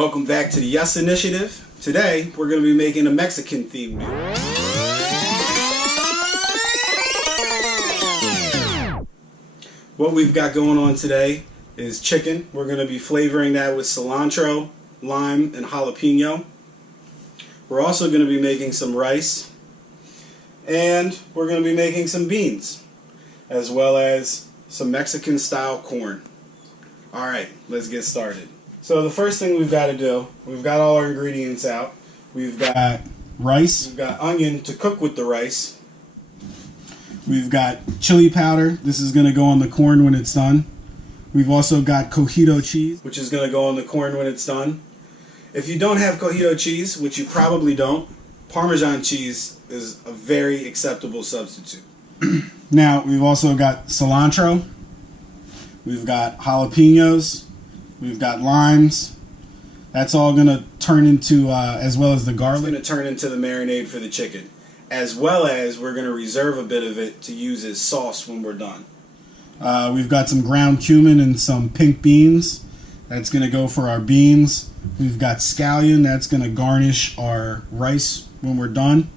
Welcome back to the Yes Initiative. Today we're going to be making a Mexican themed meal. What we've got going on today is chicken. We're going to be flavoring that with cilantro, lime, and jalapeno. We're also going to be making some rice, and we're going to be making some beans, as well as some Mexican style corn. Alright, let's get started. So the first thing we've got to do, we've got all our ingredients out. We've got rice, we've got onion to cook with the rice. We've got chili powder. This is going to go on the corn when it's done. We've also got cotija cheese, which is going to go on the corn when it's done. If you don't have cotija cheese, which you probably don't, Parmesan cheese is a very acceptable substitute. Now, we've also got cilantro. We've got jalapenos. We've got limes. That's all going to turn into, as well as the garlic, it's going to turn into the marinade for the chicken. As well as we're going to reserve a bit of it to use as sauce when we're done. We've got some ground cumin and some pink beans. That's going to go for our beans. We've got scallion. That's going to garnish our rice when we're done.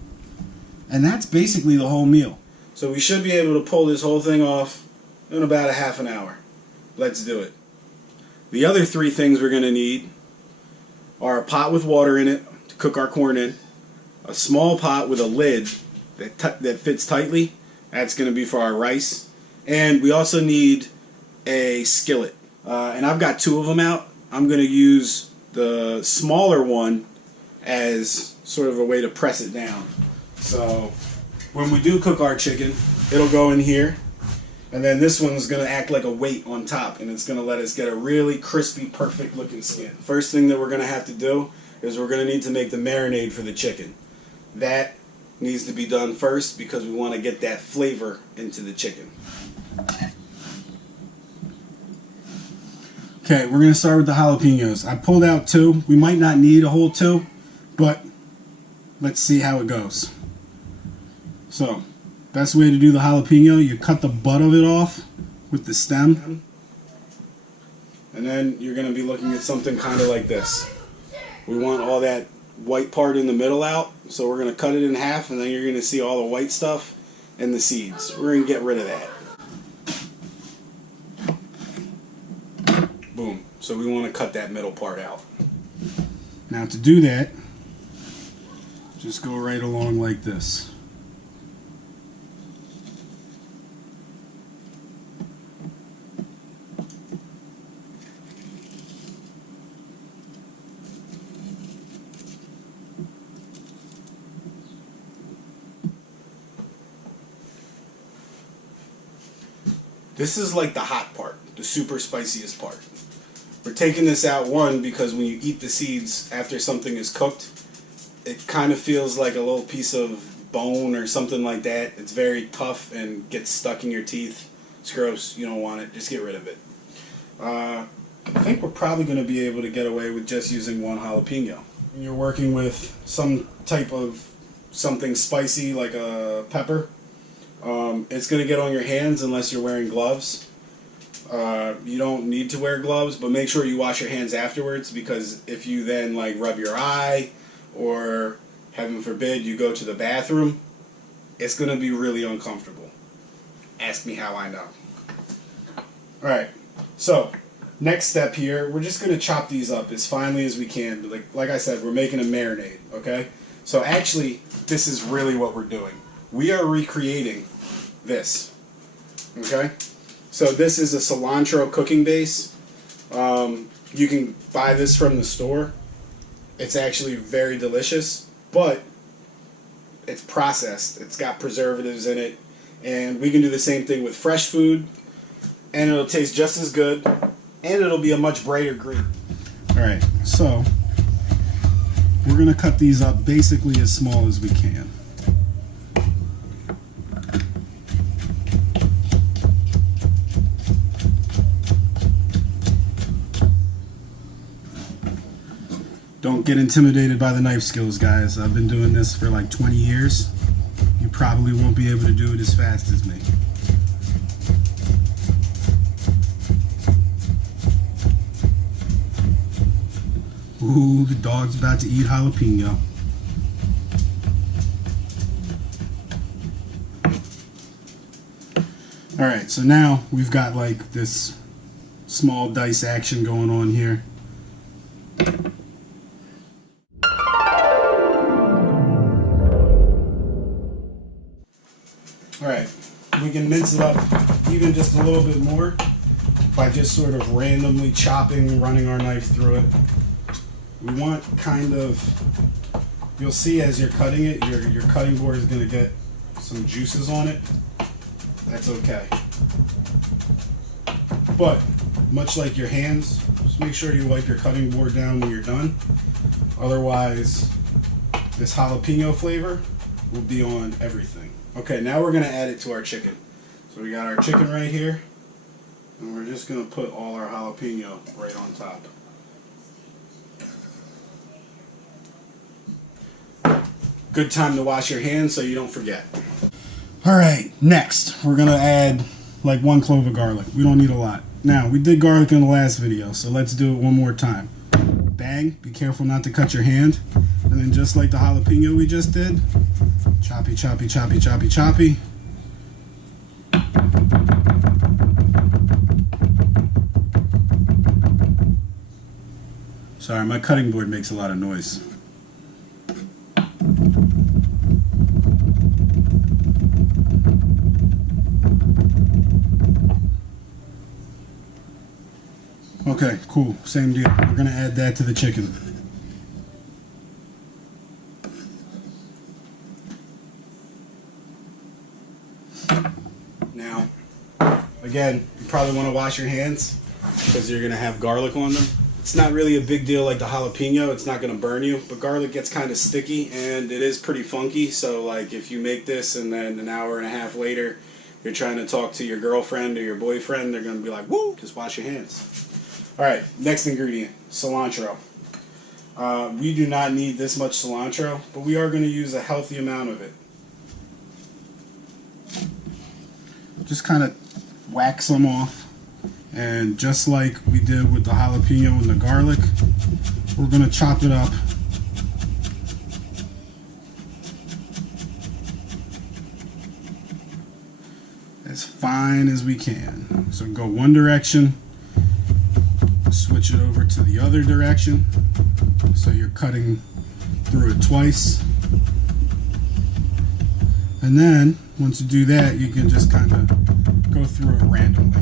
And that's basically the whole meal. So we should be able to pull this whole thing off in about a half an hour. Let's do it. The other three things we're going to need are a pot with water in it to cook our corn in, a small pot with a lid that fits tightly, that's going to be for our rice, and we also need a skillet. And I've got two of them out. I'm going to use the smaller one as sort of a way to press it down. So when we do cook our chicken, it'll go in here. And then this one's going to act like a weight on top, and it's going to let us get a really crispy, perfect looking skin. First thing that we're going to have to do is we're going to need to make the marinade for the chicken. That needs to be done first because we want to get that flavor into the chicken. Okay, we're going to start with the jalapenos. I pulled out two. We might not need a whole two, but let's see how it goes. So, best way to do the jalapeno, you cut the butt of it off with the stem. And then you're going to be looking at something kind of like this. We want all that white part in the middle out, so we're going to cut it in half, and then you're going to see all the white stuff and the seeds. We're going to get rid of that. Boom. So we want to cut that middle part out. Now to do that, just go right along like this. This is like the hot part, the super spiciest part. We're taking this out, one, because when you eat the seeds after something is cooked, it kind of feels like a little piece of bone or something like that. It's very tough and gets stuck in your teeth. It's gross. You don't want it. Just get rid of it. I think we're probably going to be able to get away with just using one jalapeno. When you're working with some type of something spicy like a pepper, it's going to get on your hands unless you're wearing gloves. You don't need to wear gloves, but make sure you wash your hands afterwards, because if you then like rub your eye or, heaven forbid, you go to the bathroom, it's going to be really uncomfortable. Ask me how I know. Alright, so next step here, we're just going to chop these up as finely as we can. Like I said, we're making a marinade, okay? So actually, this is really what we're doing. We are recreating this, okay? So this is a cilantro cooking base. You can buy this from the store. It's actually very delicious, but it's processed. It's got preservatives in it, and we can do the same thing with fresh food, and it'll taste just as good, and it'll be a much brighter green. Alright, so we're going to cut these up basically as small as we can. Don't get intimidated by the knife skills, guys. I've been doing this for like 20 years. You probably won't be able to do it as fast as me. Ooh, the dog's about to eat jalapeno. Alright, so now we've got like this small dice action going on here. Alright, we can mince it up even just a little bit more by just sort of randomly chopping, running our knife through it. We want kind of, you'll see as you're cutting it, your cutting board is going to get some juices on it. That's okay. But, much like your hands, just make sure you wipe your cutting board down when you're done. Otherwise, this jalapeno flavor will be on everything. Okay, now we're going to add it to our chicken. So we got our chicken right here, and we're just going to put all our jalapeno right on top. Good time to wash your hands so you don't forget. Alright, next we're going to add like 1 clove of garlic. We don't need a lot. Now, we did garlic in the last video, so let's do it one more time. Bang, be careful not to cut your hand. And then just like the jalapeno we just did, choppy, choppy, choppy, choppy, choppy. Sorry, my cutting board makes a lot of noise. Okay, cool. Same deal. We're going to add that to the chicken. Now, again, you probably want to wash your hands because you're going to have garlic on them. It's not really a big deal like the jalapeno. It's not going to burn you, but garlic gets kind of sticky and it is pretty funky. So like if you make this and then an hour and a half later you're trying to talk to your girlfriend or your boyfriend, they're going to be like, woo, just wash your hands. Alright, next ingredient, cilantro. We do not need this much cilantro, but we are going to use a healthy amount of it. Just kind of whack some off, and just like we did with the jalapeno and the garlic, we're going to chop it up as fine as we can. So go one direction, switch it over to the other direction, so you're cutting through it twice. And then once you do that, you can just kind of go through it randomly.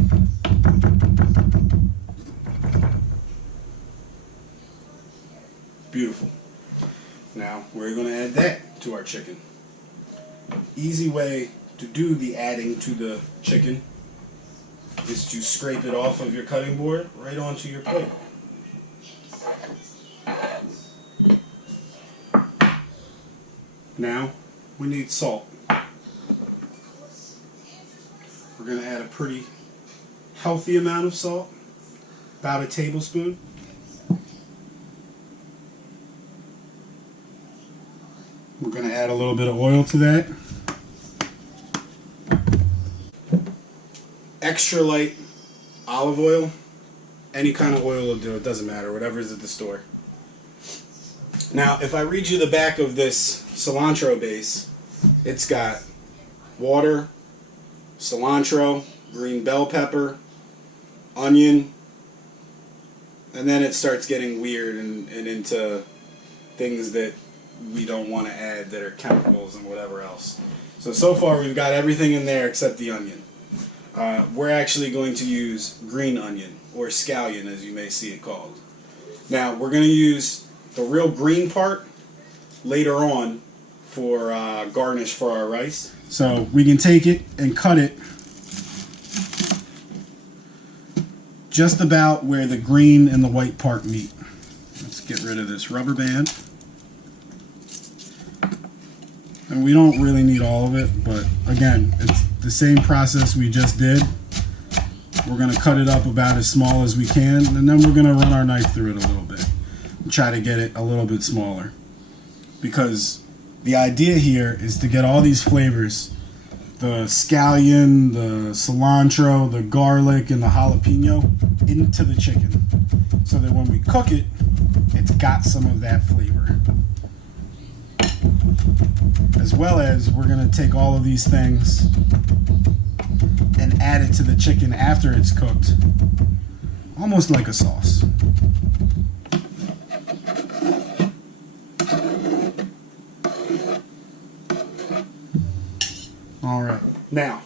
Beautiful. Now we're going to add that to our chicken. Easy way to do the adding to the chicken is to scrape it off of your cutting board right onto your plate. Now we need salt. We're going to add a pretty healthy amount of salt, about a tablespoon. We're going to add a little bit of oil to that. Extra light olive oil, any kind of oil will do, it doesn't matter, whatever's at the store. Now, if I read you the back of this cilantro base, it's got water, cilantro, green bell pepper, onion, and then it starts getting weird and into things that we don't want to add that are chemicals and whatever else. So far we've got everything in there except the onion. We're actually going to use green onion, or scallion as you may see it called. Now we're going to use the real green part later on for garnish for our rice. So we can take it and cut it just about where the green and the white part meet. Let's get rid of this rubber band. And we don't really need all of it, but again, it's the same process we just did. We're going to cut it up about as small as we can, and then we're going to run our knife through it a little bit and try to get it a little bit smaller. Because the idea here is to get all these flavors the scallion, the cilantro, the garlic, and the jalapeno into the chicken, so that when we cook it, it's got some of that flavor. As well as we're going to take all of these things and add it to the chicken after it's cooked, almost like a sauce. Alright, now,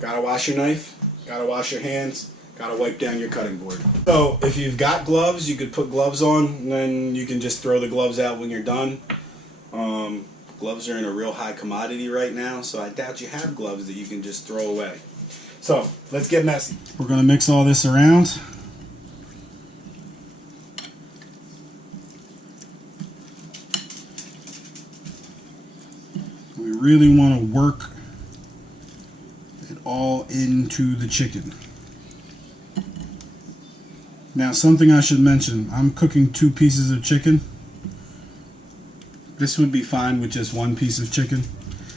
gotta wash your knife, gotta wash your hands, gotta wipe down your cutting board. So, if you've got gloves, you could put gloves on, and then you can just throw the gloves out when you're done. Gloves are in a real high commodity right now, so I doubt you have gloves that you can just throw away. So, let's get messy. We're gonna mix all this around. We really want to work it all into the chicken. Now, something I should mention, I'm cooking 2 pieces of chicken. This would be fine with just 1 piece of chicken.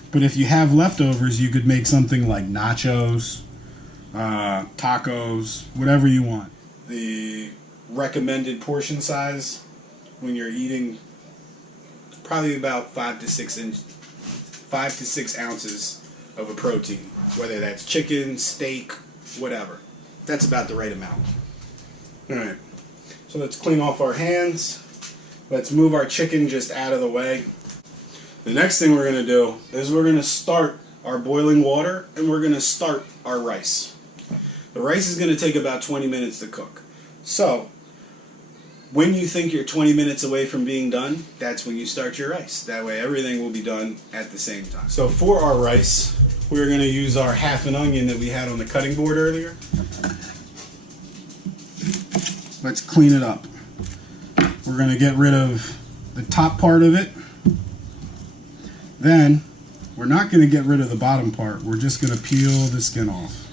But if you have leftovers, you could make something like nachos, tacos, whatever you want. The recommended portion size when you're eating, probably about 5 to 6 ounces of a protein, whether that's chicken, steak, whatever. That's about the right amount. Alright, so let's clean off our hands. Let's move our chicken just out of the way. The next thing we're going to do is we're going to start our boiling water and we're going to start our rice. The rice is going to take about 20 minutes to cook. So, when you think you're 20 minutes away from being done, that's when you start your rice. That way everything will be done at the same time. So for our rice, we're going to use our half an onion that we had on the cutting board earlier. Let's clean it up. We're going to get rid of the top part of it. Then, we're not going to get rid of the bottom part. We're just going to peel the skin off.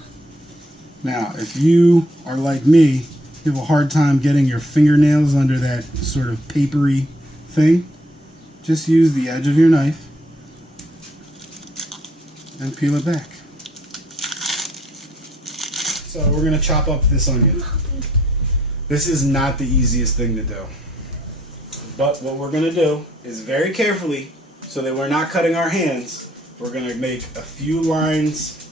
Now, if you are like me, you have a hard time getting your fingernails under that sort of papery thing, just use the edge of your knife and peel it back. So we're going to chop up this onion. This is not the easiest thing to do. But what we're going to do is very carefully, so that we're not cutting our hands, we're going to make a few lines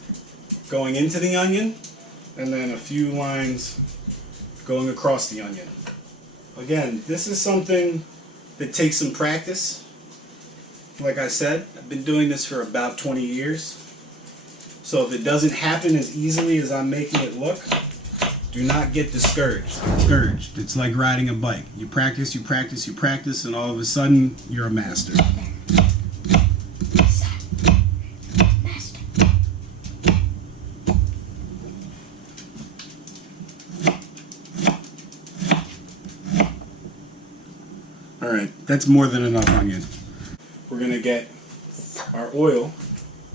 going into the onion and then a few lines going across the onion. Again, this is something that takes some practice. Like I said, I've been doing this for about 20 years. So if it doesn't happen as easily as I'm making it look, do not get discouraged. It's like riding a bike. You practice, you practice, you practice, and all of a sudden, you're a master. Alright, that's more than enough onion. We're going to get our oil,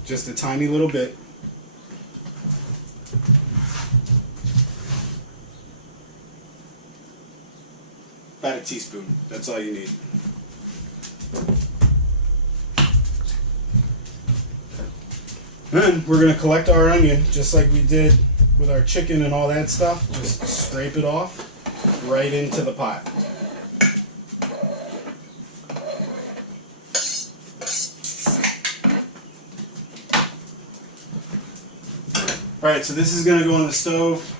just a tiny little bit. About a teaspoon, that's all you need. Then we're going to collect our onion just like we did with our chicken and all that stuff. Just scrape it off right into the pot. Alright, so this is going to go on the stove.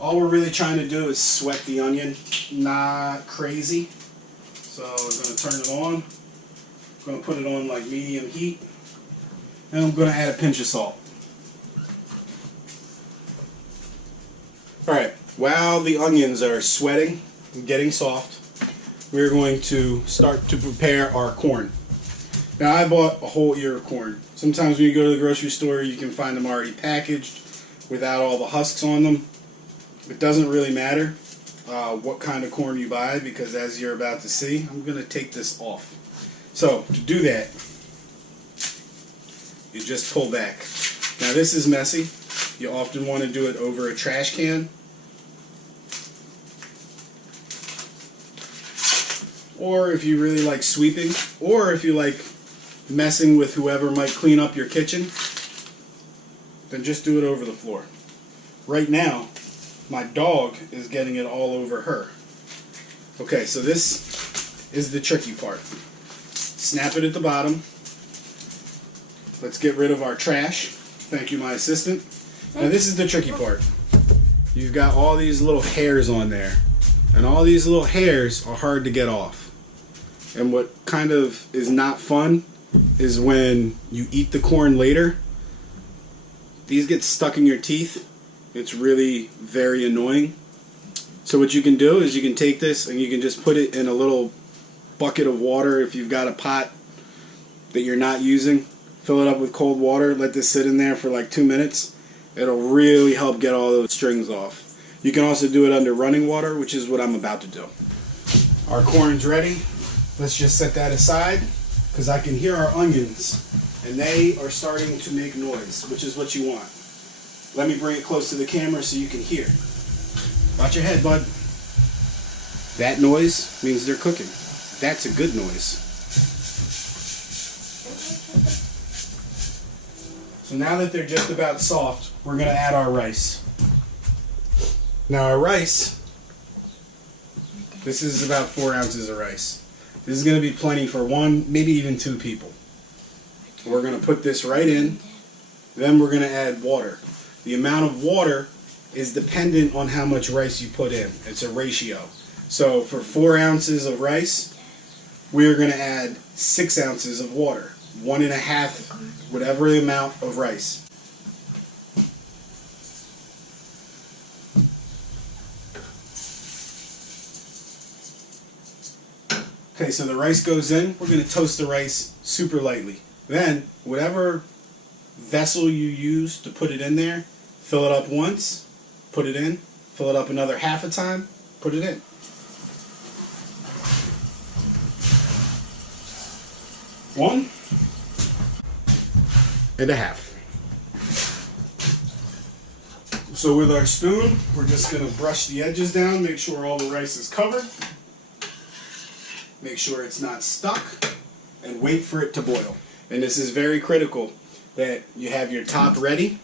All we're really trying to do is sweat the onion, not crazy. So I'm going to turn it on. I'm going to put it on like medium heat. And I'm going to add a pinch of salt. Alright, while the onions are sweating and getting soft, we're going to start to prepare our corn. Now I bought a whole ear of corn. Sometimes when you go to the grocery store you can find them already packaged without all the husks on them. It doesn't really matter what kind of corn you buy, because as you're about to see, I'm going to take this off. So to do that, you just pull back. Now this is messy. You often want to do it over a trash can. Or if you really like sweeping, or if you like messing with whoever might clean up your kitchen, then just do it over the floor. Right now, my dog is getting it all over her. Okay, so this is the tricky part. Snap it at the bottom. Let's get rid of our trash. Thank you, my assistant. Now this is the tricky part. You've got all these little hairs on there, and all these little hairs are hard to get off. And what kind of is not fun is when you eat the corn later, these get stuck in your teeth. It's really very annoying. So what you can do is you can take this and you can just put it in a little bucket of water. If you've got a pot that you're not using, fill it up with cold water, let this sit in there for like 2 minutes. It'll really help get all those strings off. You can also do it under running water, which is what I'm about to do. Our corn's ready. Let's just set that aside because I can hear our onions and they are starting to make noise, which is what you want. Let me bring it close to the camera so you can hear. Watch your head, bud. That noise means they're cooking. That's a good noise. So now that they're just about soft, we're going to add our rice. Now our rice, this is about 4 ounces of rice. This is going to be plenty for 1, maybe even 2 people. We're going to put this right in. Then we're going to add water. The amount of water is dependent on how much rice you put in. It's a ratio. So for 4 ounces of rice, we're going to add 6 ounces of water. 1.5, whatever the amount of rice. Okay, so the rice goes in. We're going to toast the rice super lightly. Then, whatever vessel you use to put it in there, fill it up once, put it in, fill it up another half a time, put it in. One and a half. So with our spoon, we're just going to brush the edges down, make sure all the rice is covered. Make sure it's not stuck, and wait for it to boil. And this is very critical that you have your top ready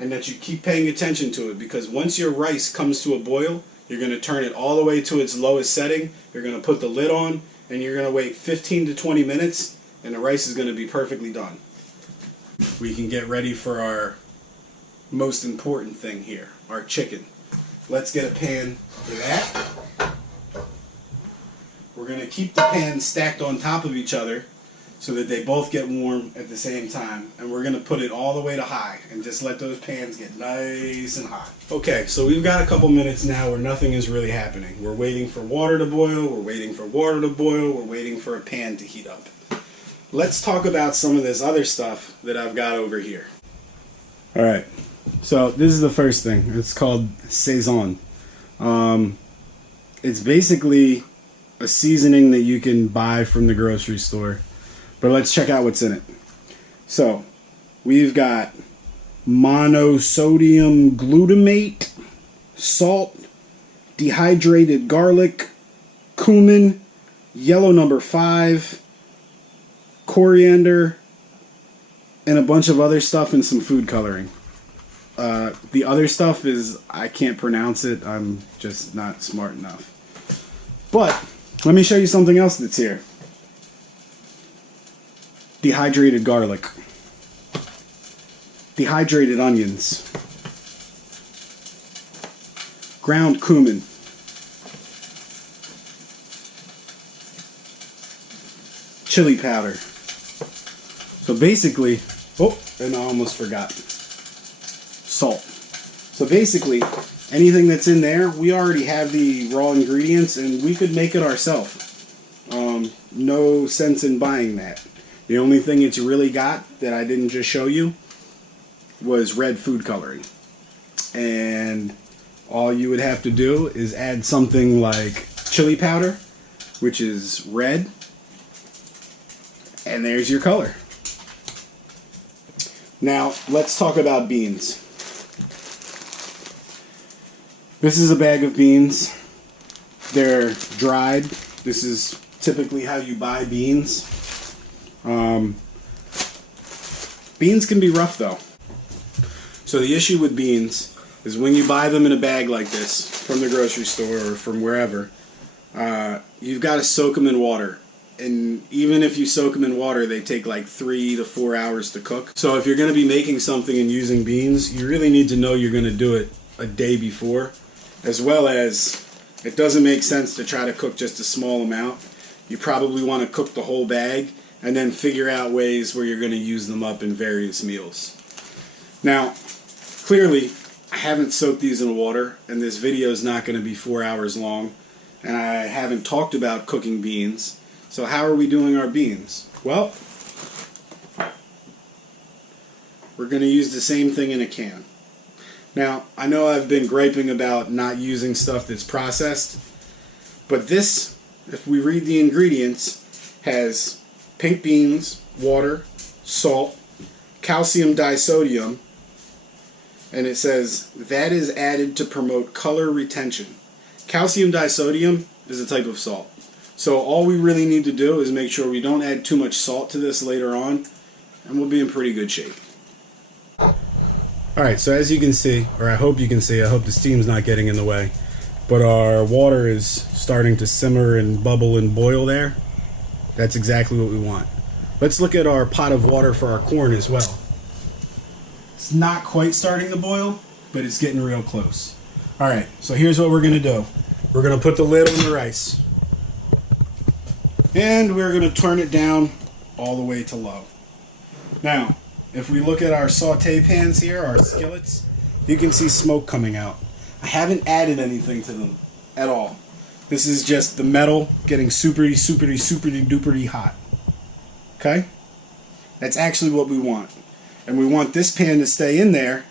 and that you keep paying attention to it, because once your rice comes to a boil, you're going to turn it all the way to its lowest setting. You're going to put the lid on and you're going to wait 15 to 20 minutes and the rice is going to be perfectly done. We can get ready for our most important thing here, our chicken. Let's get a pan for that. We're going to keep the pans stacked on top of each other so that they both get warm at the same time. And we're going to put it all the way to high and just let those pans get nice and hot. Okay, so we've got a couple minutes now where nothing is really happening. We're waiting for water to boil, we're waiting for water to boil, we're waiting for a pan to heat up. Let's talk about some of this other stuff that I've got over here. Alright, so this is the first thing. It's called Saison. It's basically a seasoning that you can buy from the grocery store. But let's check out what's in it. So, we've got monosodium glutamate, salt, dehydrated garlic, cumin, yellow number 5, coriander, and a bunch of other stuff and some food coloring. The other stuff is, I can't pronounce it. I'm just not smart enough. But let me show you something else that's here. Dehydrated garlic. Dehydrated onions. Ground cumin. Chili powder. So basically, oh, and I almost forgot. Salt. So basically, anything that's in there, we already have the raw ingredients and we could make it ourselves. No sense in buying that. The only thing it's really got that I didn't just show you was red food coloring. And all you would have to do is add something like chili powder, which is red, and there's your color. Now, let's talk about beans. This is a bag of beans. They're dried. This is typically how you buy beans. Beans can be rough though. So the issue with beans is when you buy them in a bag like this from the grocery store or from wherever, you've got to soak them in water. And even if you soak them in water, they take like 3 to 4 hours to cook. So if you're going to be making something and using beans, you really need to know you're going to do it a day before, as well as it doesn't make sense to try to cook just a small amount. You probably want to cook the whole bag and then figure out ways where you're going to use them up in various meals. Now, clearly, I haven't soaked these in water, and this video is not going to be 4 hours long, and I haven't talked about cooking beans. So how are we doing our beans? Well, we're going to use the same thing in a can. Now, I know I've been griping about not using stuff that's processed, but this, if we read the ingredients, has pink beans, water, salt, calcium disodium, and it says that is added to promote color retention. Calcium disodium is a type of salt. So all we really need to do is make sure we don't add too much salt to this later on, and we'll be in pretty good shape. Alright, so as you can see, or I hope you can see, I hope the steam's not getting in the way, but our water is starting to simmer and bubble and boil there. That's exactly what we want. Let's look at our pot of water for our corn as well. It's not quite starting to boil, but it's getting real close. Alright, so here's what we're going to do. We're going to put the lid on the rice. And we're going to turn it down all the way to low. Now, if we look at our saute pans here, our skillets, you can see smoke coming out. I haven't added anything to them at all. This is just the metal getting super-duper hot. Okay? That's actually what we want. And we want this pan to stay in there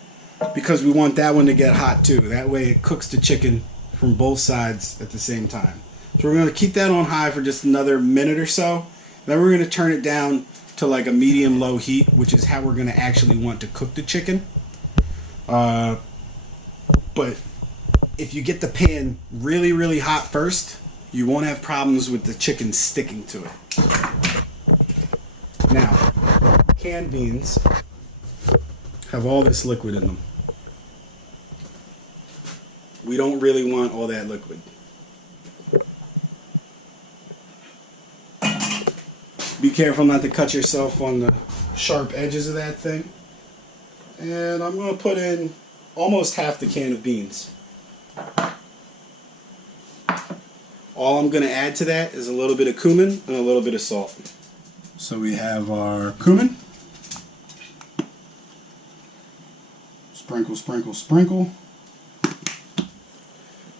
because we want that one to get hot too. That way it cooks the chicken from both sides at the same time. So we're going to keep that on high for just another minute or so. Then we're going to turn it down to like a medium-low heat, which is how we're going to actually want to cook the chicken. But if you get the pan really hot first, you won't have problems with the chicken sticking to it. Now, canned beans have all this liquid in them. We don't really want all that liquid. Be careful not to cut yourself on the sharp edges of that thing. And I'm going to put in almost half the can of beans. All I'm going to add to that is a little bit of cumin and a little bit of salt. So we have our cumin. Sprinkle, sprinkle, sprinkle.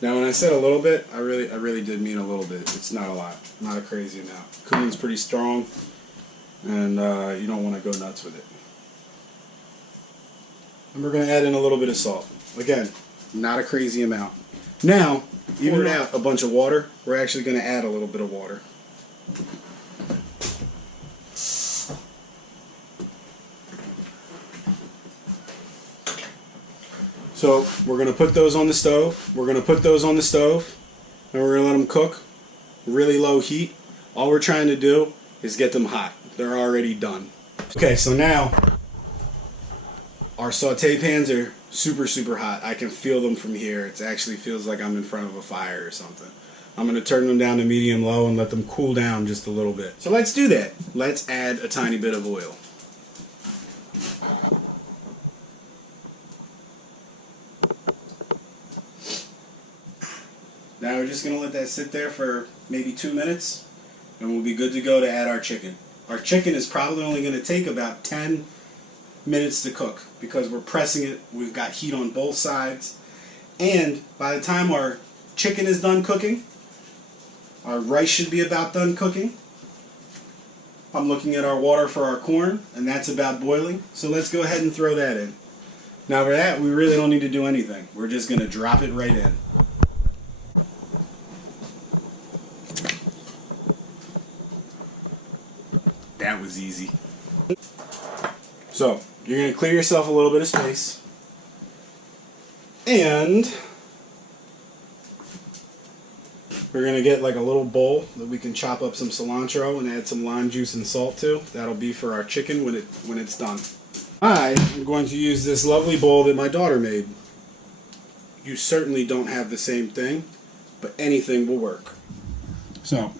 Now when I said a little bit, I really did mean a little bit. It's not a lot, not a crazy amount. Cumin's pretty strong, and you don't want to go nuts with it. And we're going to add in a little bit of salt. Again, not a crazy amount. Now, even out a bunch of water, we're actually going to add a little bit of water. So we're going to put those on the stove. We're going to put those on the stove, and we're going to let them cook really low heat. All we're trying to do is get them hot. They're already done. Okay, so now our saute pans are super hot. I can feel them from here. It actually feels like I'm in front of a fire or something. I'm going to turn them down to medium-low and let them cool down just a little bit. So let's do that. Let's add a tiny bit of oil. Now we're just going to let that sit there for maybe 2 minutes, and we'll be good to go to add our chicken. Our chicken is probably only going to take about 10 minutes to cook because we're pressing it. We've got heat on both sides, and by the time our chicken is done cooking, our rice should be about done cooking. I'm looking at our water for our corn, and that's about boiling, so let's go ahead and throw that in. Now for that, we really don't need to do anything. We're just going to drop it right in. That was easy. So, you're going to clear yourself a little bit of space. And we're going to get like a little bowl that we can chop up some cilantro and add some lime juice and salt to. That'll be for our chicken when it's done. I am going to use this lovely bowl that my daughter made. You certainly don't have the same thing, but anything will work. So,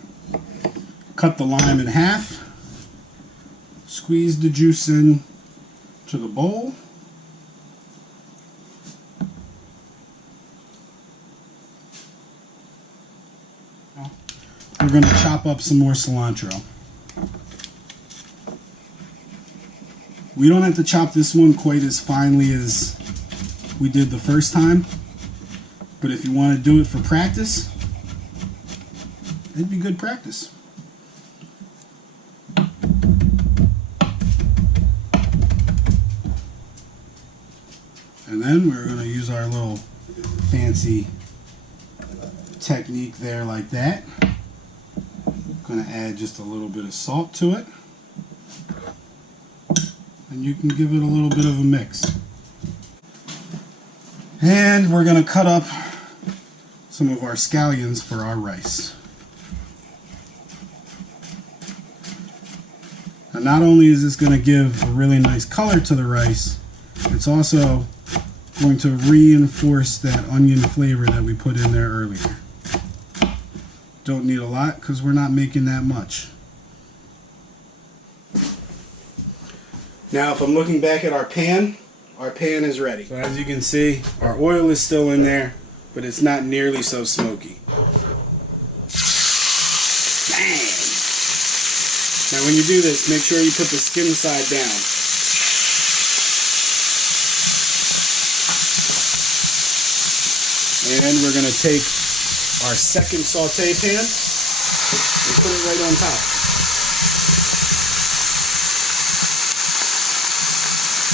cut the lime in half, squeeze the juice in to the bowl. We're going to chop up some more cilantro. We don't have to chop this one quite as finely as we did the first time, but if you want to do it for practice, it'd be good practice. And then we're going to use our little fancy technique there like that. Going to add just a little bit of salt to it. And you can give it a little bit of a mix. And we're going to cut up some of our scallions for our rice. Now, not only is this going to give a really nice color to the rice, it's also going to reinforce that onion flavor that we put in there earlier. Don't need a lot because we're not making that much. Now, if I'm looking back at our pan is ready. So as you can see, our oil is still in there, but it's not nearly so smoky. Bang! Now when you do this, make sure you put the skin side down. And we're going to take our second saute pan and put it right on top.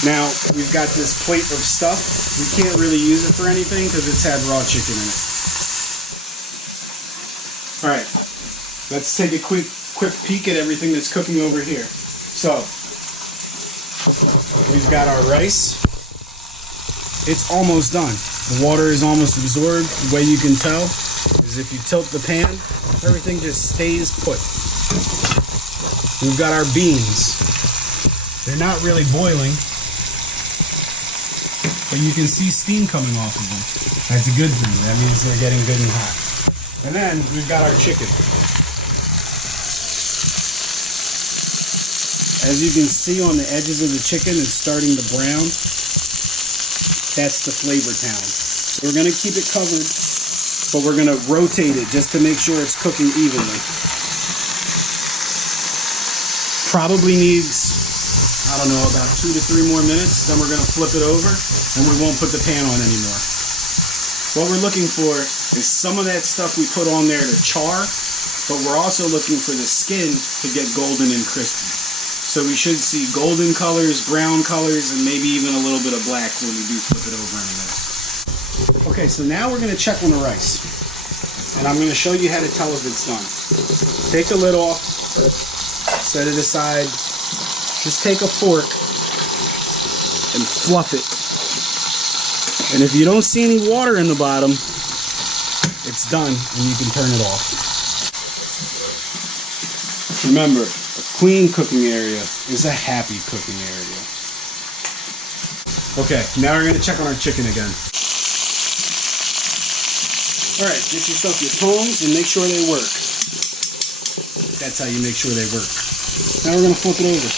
Now, we've got this plate of stuff. We can't really use it for anything because it's had raw chicken in it. Alright, let's take a quick peek at everything that's cooking over here. So, we've got our rice. It's almost done. The water is almost absorbed. The way you can tell is if you tilt the pan, everything just stays put. We've got our beans. They're not really boiling, but you can see steam coming off of them. That's a good thing. That means they're getting good and hot. And then we've got our chicken. As you can see on the edges of the chicken, it's starting to brown. That's the flavor town. So we're going to keep it covered, but we're going to rotate it just to make sure it's cooking evenly. Probably needs, I don't know, about 2 to 3 more minutes. Then we're going to flip it over and we won't put the pan on anymore. What we're looking for is some of that stuff we put on there to char, but we're also looking for the skin to get golden and crispy. So we should see golden colors, brown colors, and maybe even a little bit of black when we do flip it over in a minute. Okay, so now we're going to check on the rice. And I'm going to show you how to tell if it's done. Take the lid off, set it aside, just take a fork and fluff it. And if you don't see any water in the bottom, it's done and you can turn it off. Remember, a clean cooking area is a happy cooking area. Okay, now we're going to check on our chicken again. Alright, get yourself your tongs and make sure they work. That's how you make sure they work. Now we're going to flip it over.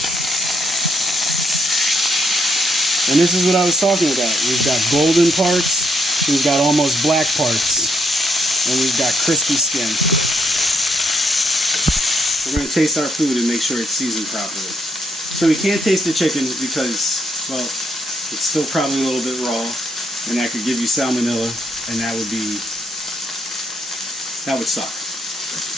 And this is what I was talking about. We've got golden parts, we've got almost black parts, and we've got crispy skin. We're going to taste our food and make sure it's seasoned properly. So we can't taste the chicken because, well, it's still probably a little bit raw, and that could give you salmonella, and that would suck.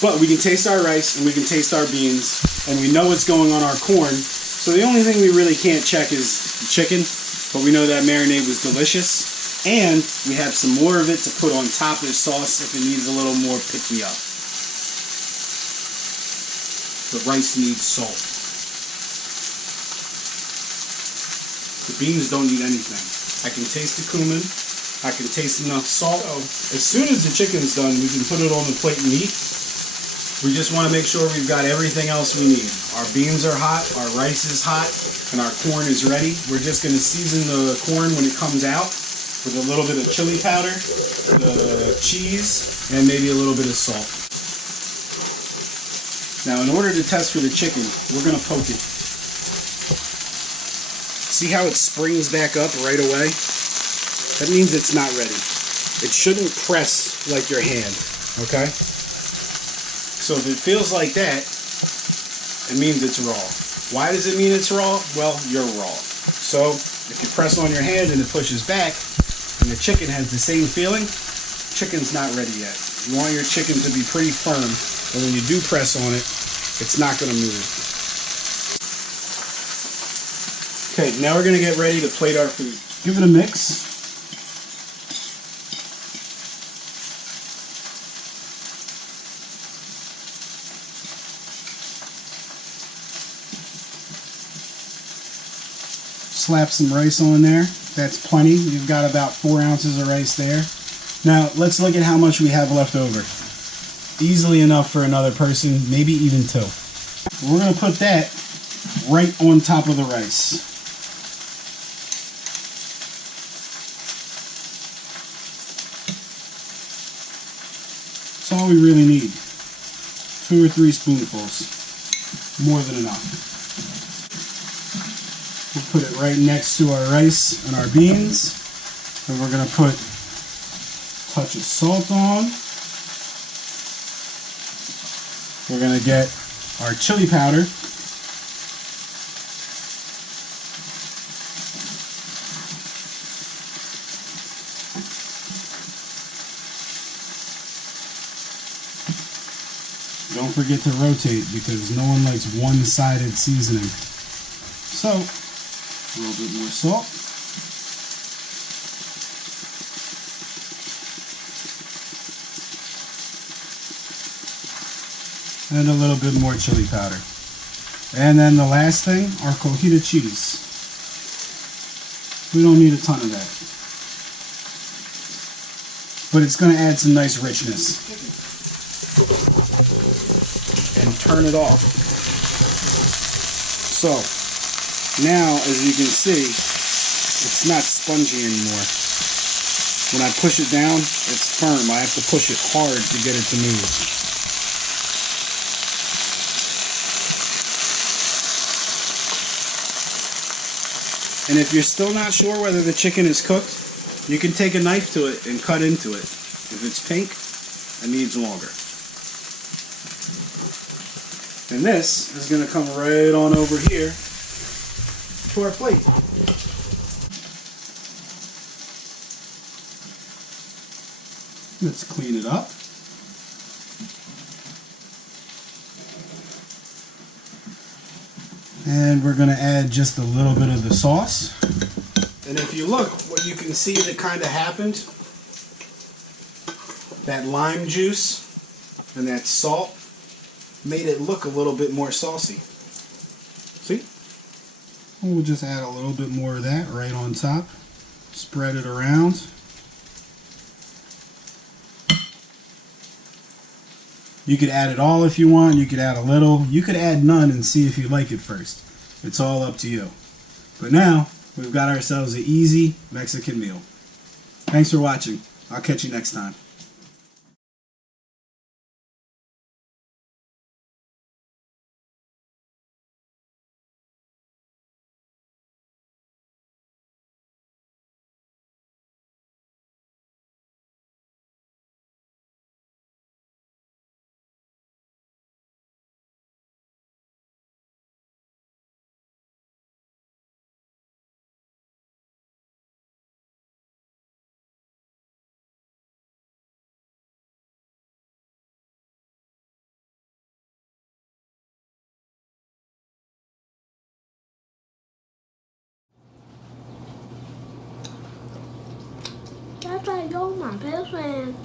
But we can taste our rice, and we can taste our beans, and we know what's going on our corn. So the only thing we really can't check is the chicken, but we know that marinade was delicious, and we have some more of it to put on top of the sauce if it needs a little more pick-me-up. The rice needs salt. The beans don't need anything. I can taste the cumin. I can taste enough salt. As soon as the chicken's done, we can put it on the plate and eat. We just want to make sure we've got everything else we need. Our beans are hot, our rice is hot, and our corn is ready. We're just going to season the corn when it comes out with a little bit of chili powder, the cheese, and maybe a little bit of salt. Now, in order to test for the chicken, we're going to poke it. See how it springs back up right away? That means it's not ready. It shouldn't press like your hand, okay? So if it feels like that, it means it's raw. Why does it mean it's raw? Well, you're raw. So if you press on your hand and it pushes back, and the chicken has the same feeling, chicken's not ready yet. You want your chicken to be pretty firm, and when you do press on it, it's not going to move. Okay, now we're going to get ready to plate our food. Give it a mix. Slap some rice on there. That's plenty. You've got about 4 ounces of rice there. Now, let's look at how much we have left over. Easily enough for another person, maybe even 2. We're going to put that right on top of the rice. That's all we really need. 2 or 3 spoonfuls. More than enough. We'll put it right next to our rice and our beans. And we're going to put a touch of salt on. We're going to get our chili powder. Don't forget to rotate because no one likes one-sided seasoning. So, a little bit more salt. And a little bit more chili powder. And then the last thing, our cotija cheese. We don't need a ton of that. But it's going to add some nice richness. And turn it off. So, now, as you can see, it's not spongy anymore. When I push it down, it's firm. I have to push it hard to get it to move. And if you're still not sure whether the chicken is cooked, you can take a knife to it and cut into it. If it's pink, it needs longer. And this is going to come right on over here to our plate. Let's clean it up. And we're going to add just a little bit of the sauce. And if you look, what you can see that kind of happened, that lime juice and that salt made it look a little bit more saucy. See? And we'll just add a little bit more of that right on top. Spread it around. You could add it all if you want. You could add a little. You could add none and see if you like it first. It's all up to you. But now, we've got ourselves an easy Mexican meal. Thanks for watching. I'll catch you next time. That's like, oh my best friend.